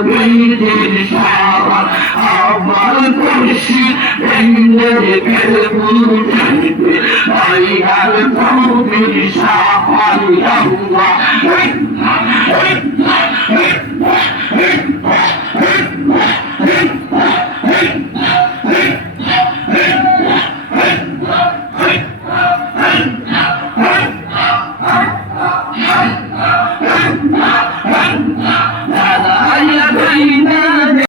Allah'ın kardeşi Bende de bir Ay her bir şahat Allah Allah Allah Allah